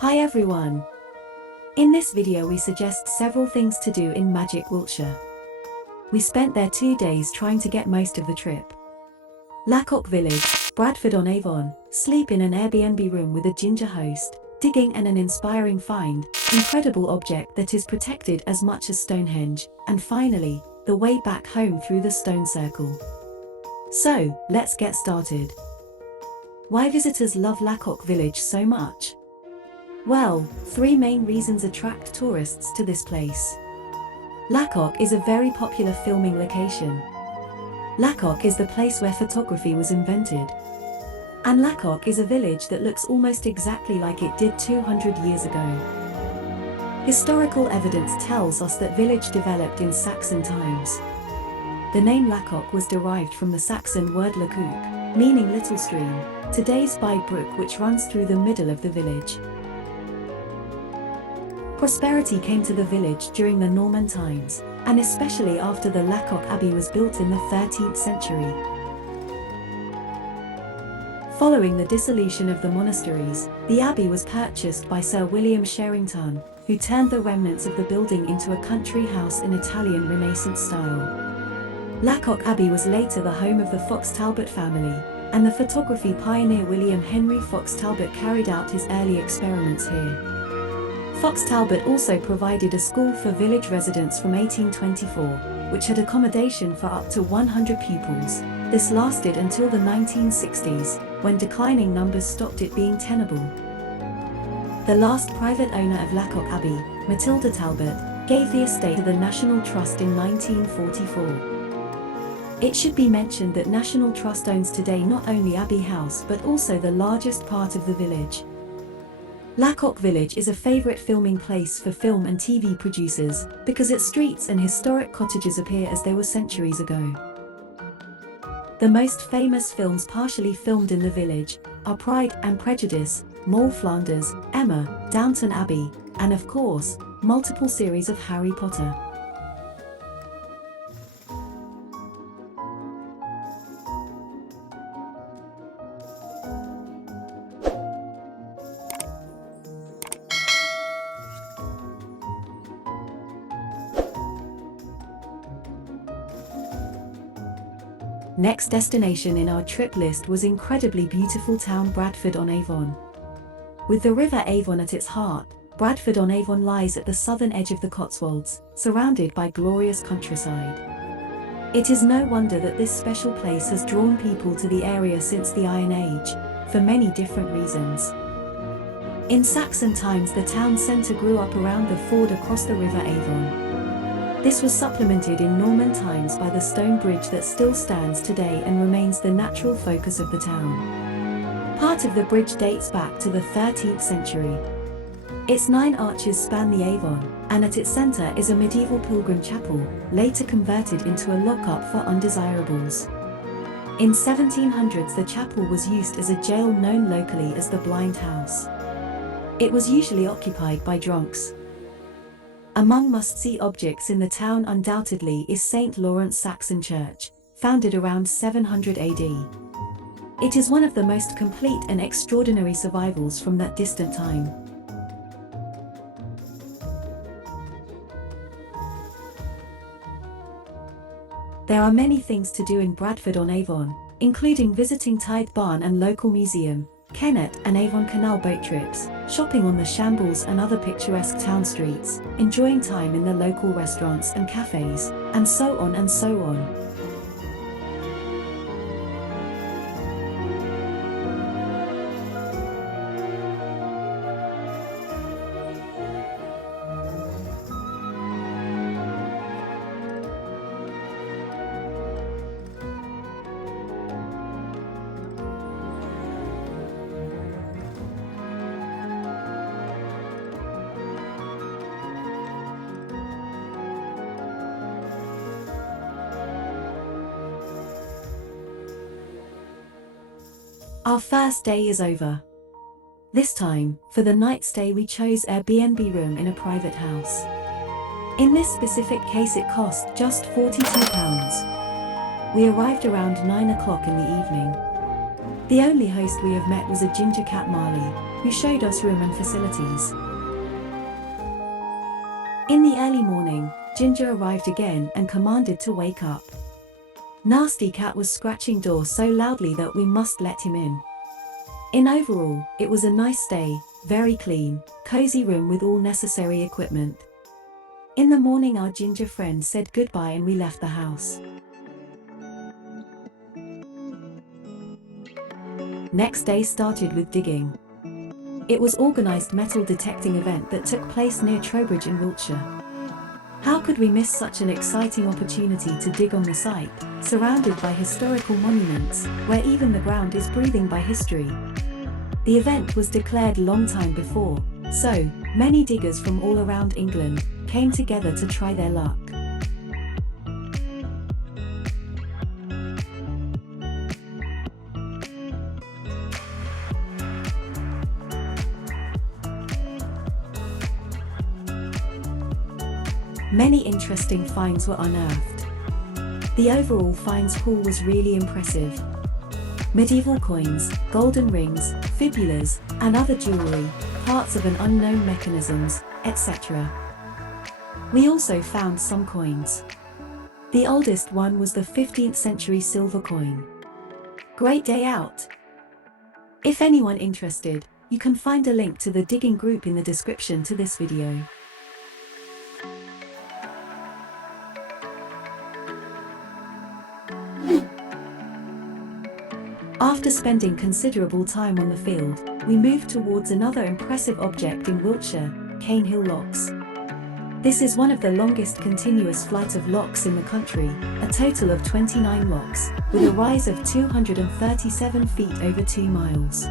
Hi everyone! In this video we suggest several things to do in magic Wiltshire. We spent there 2 days trying to get most of the trip. Lacock Village, Bradford-on-Avon, sleep in an Airbnb room with a ginger host, digging and an inspiring find, incredible object that is protected as much as Stonehenge, and finally, the way back home through the stone circle. So, let's get started. Why visitors love Lacock Village so much? Well, 3 main reasons attract tourists to this place. Lacock is a very popular filming location. Lacock is the place where photography was invented. And Lacock is a village that looks almost exactly like it did 200 years ago. Historical evidence tells us that village developed in Saxon times. The name Lacock was derived from the Saxon word Lacock, meaning little stream, today's By Brook, which runs through the middle of the village. Prosperity came to the village during the Norman times, and especially after the Lacock Abbey was built in the 13th century. Following the dissolution of the monasteries, the abbey was purchased by Sir William Sherrington, who turned the remnants of the building into a country house in Italian Renaissance style. Lacock Abbey was later the home of the Fox Talbot family, and the photography pioneer William Henry Fox Talbot carried out his early experiments here. Fox Talbot also provided a school for village residents from 1824, which had accommodation for up to 100 pupils. This lasted until the 1960s, when declining numbers stopped it being tenable. The last private owner of Lacock Abbey, Matilda Talbot, gave the estate to the National Trust in 1944. It should be mentioned that National Trust owns today not only Abbey House but also the largest part of the village. Lacock Village is a favourite filming place for film and TV producers, because its streets and historic cottages appear as they were centuries ago. The most famous films partially filmed in the village are Pride and Prejudice, Moll Flanders, Emma, Downton Abbey, and of course, multiple series of Harry Potter. Next destination in our trip list was incredibly beautiful town Bradford-on-Avon. With the River Avon at its heart, Bradford-on-Avon lies at the southern edge of the Cotswolds, surrounded by glorious countryside. It is no wonder that this special place has drawn people to the area since the Iron Age, for many different reasons. In Saxon times, the town centre grew up around the ford across the River Avon. This was supplemented in Norman times by the stone bridge that still stands today and remains the natural focus of the town. Part of the bridge dates back to the 13th century. Its 9 arches span the Avon, and at its centre is a medieval pilgrim chapel, later converted into a lock-up for undesirables. In 1700s, the chapel was used as a jail known locally as the Blind House. It was usually occupied by drunks. Among must-see objects in the town undoubtedly is St. Lawrence Saxon Church, founded around 700 AD. It is one of the most complete and extraordinary survivals from that distant time. There are many things to do in Bradford-on-Avon, including visiting Tide Barn and local museum, Kennet and Avon Canal boat trips, shopping on the Shambles and other picturesque town streets, enjoying time in the local restaurants and cafes, and so on and so on. Our first day is over. This time, for the night stay we chose Airbnb room in a private house. In this specific case it cost just £42. We arrived around 9 o'clock in the evening. The only host we have met was a ginger cat Marley, who showed us room and facilities. In the early morning, Ginger arrived again and commanded to wake up. Nasty Cat was scratching doors so loudly that we must let him in. In overall, it was a nice stay, very clean, cozy room with all necessary equipment. In the morning our Ginger friend said goodbye and we left the house. Next day started with digging. It was organised metal detecting event that took place near Trowbridge in Wiltshire. How could we miss such an exciting opportunity to dig on the site, surrounded by historical monuments, where even the ground is breathing by history? The event was declared a long time before, so many diggers from all around England came together to try their luck. Many interesting finds were unearthed. The overall finds pool was really impressive. Medieval coins, golden rings, fibulas, and other jewelry, parts of an unknown mechanisms, etc. We also found some coins. The oldest one was the 15th century silver coin. Great day out! If anyone interested, you can find a link to the digging group in the description to this video. After spending considerable time on the field, we moved towards another impressive object in Wiltshire, Caen Hill Locks. This is one of the longest continuous flight of locks in the country, a total of 29 locks, with a rise of 237 feet over 2 miles.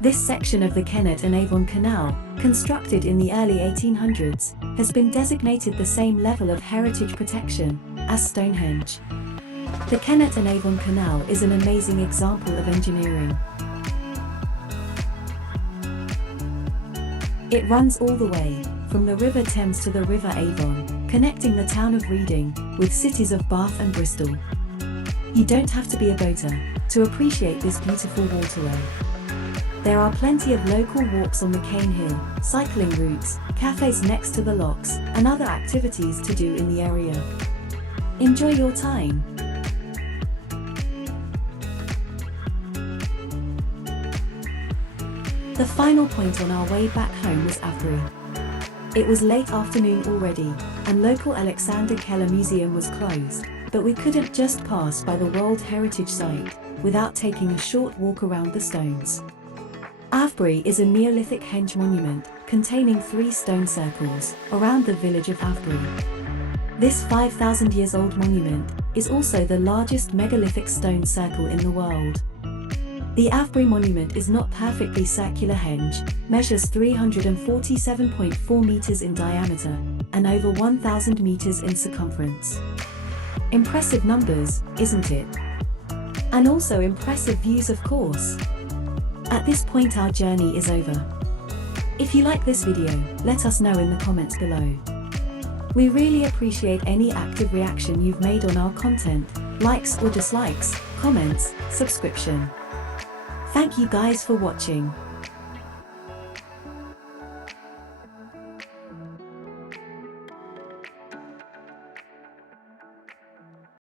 This section of the Bradford-on-Avon Canal, constructed in the early 1800s, has been designated the same level of heritage protection as Stonehenge. The Bradford-on-Avon Canal is an amazing example of engineering. It runs all the way from the River Thames to the River Avon, connecting the town of Reading with cities of Bath and Bristol. You don't have to be a boater to appreciate this beautiful waterway. There are plenty of local walks on the Caen Hill, cycling routes, cafes next to the locks, and other activities to do in the area. Enjoy your time! The final point on our way back home was Avebury. It was late afternoon already, and local Alexander Keller Museum was closed, but we couldn't just pass by the World Heritage Site without taking a short walk around the stones. Avebury is a Neolithic henge monument containing 3 stone circles around the village of Avebury. This 5,000 years old monument is also the largest megalithic stone circle in the world. The Avebury monument is not perfectly circular henge, measures 347.4 meters in diameter, and over 1,000 meters in circumference. Impressive numbers, isn't it? And also impressive views, of course. At this point our journey is over. If you like this video, let us know in the comments below. We really appreciate any active reaction you've made on our content, likes or dislikes, comments, subscription. Thank you guys for watching.